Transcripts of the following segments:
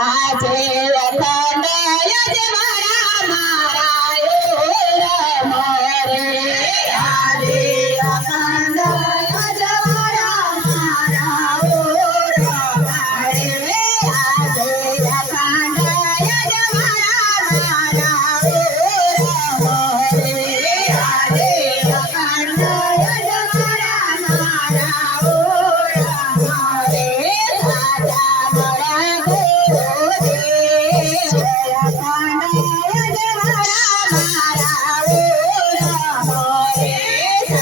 આજે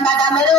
madame